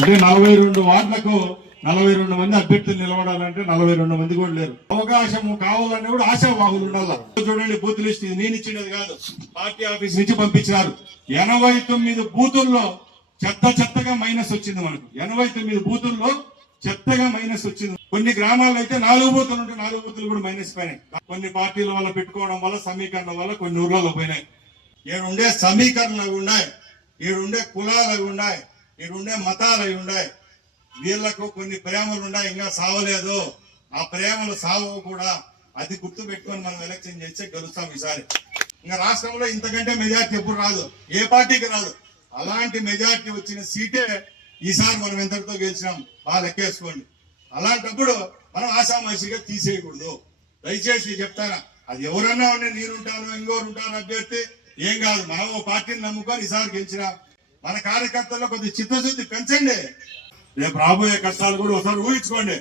అంటే 42 వార్డులకు 42 మంది అభ్యర్థులు నిలబడాలంటే 42 మంది కూడా లేరు. అవకాశం కావాలని కూడా ఆశావాహులు ఉండాలి. చూడండి, బూత్ లిస్ట్ ఇది నేను ఇచ్చినది కాదు, పార్టీ ఆఫీస్ నుంచి పంపించినారు. 89 బూతుల్లో చెత్తగా మైనస్ వచ్చింది. మనకు 89 బూతుల్లో చెత్తగా మైనస్ వచ్చింది. కొన్ని గ్రామాల్లో అయితే 4 బూతులు ఉంటే 4 బూతులు కూడా మైనస్ పోయినాయి. కొన్ని పార్టీల వల్ల పెట్టుకోవడం వల్ల, సమీకరణం వల్ల కొన్ని ఊర్లలో పోయినాయి. ఈడుండే సమీకరణలు అవి ఉన్నాయి, ఈడుండే కులాలు అవి ఉన్నాయి, ఈడుండే మతాలు అవి ఉన్నాయి. వీళ్లకు కొన్ని ప్రేమలు ఉన్నాయి, ఇంకా సావలేదు. ఆ ప్రేమలు సావవు కూడా. అది గుర్తు పెట్టుకొని మనం ఎలక్షన్ చేస్తే గెలుస్తాం ఈసారి. ఇంకా రాష్ట్రంలో ఇంతకంటే మెజార్టీ ఎప్పుడు రాదు, ఏ పార్టీకి రాదు. అలాంటి మెజార్టీ వచ్చిన సీటే ఈసారి మనం ఎంతటితో గెలిచినాం బాగా లెక్కేసుకోండి. అలాంటప్పుడు మనం ఆశామాషిగా తీసేయకూడదు. దయచేసి చెప్తారా, అది ఎవరన్నా ఉండే నేనుంటాను, ఇంకోరు ఉంటాను అభ్యర్థి ఏం కాదు. మనం ఓ పార్టీని నమ్ముకొని ఈసారి గెలిచినా మన కార్యకర్తల్లో కొద్ది చిత్తశుద్ధి పెంచండి. రేపు రాబోయే కష్టాలు కూడా ఒకసారి ఊహించుకోండి.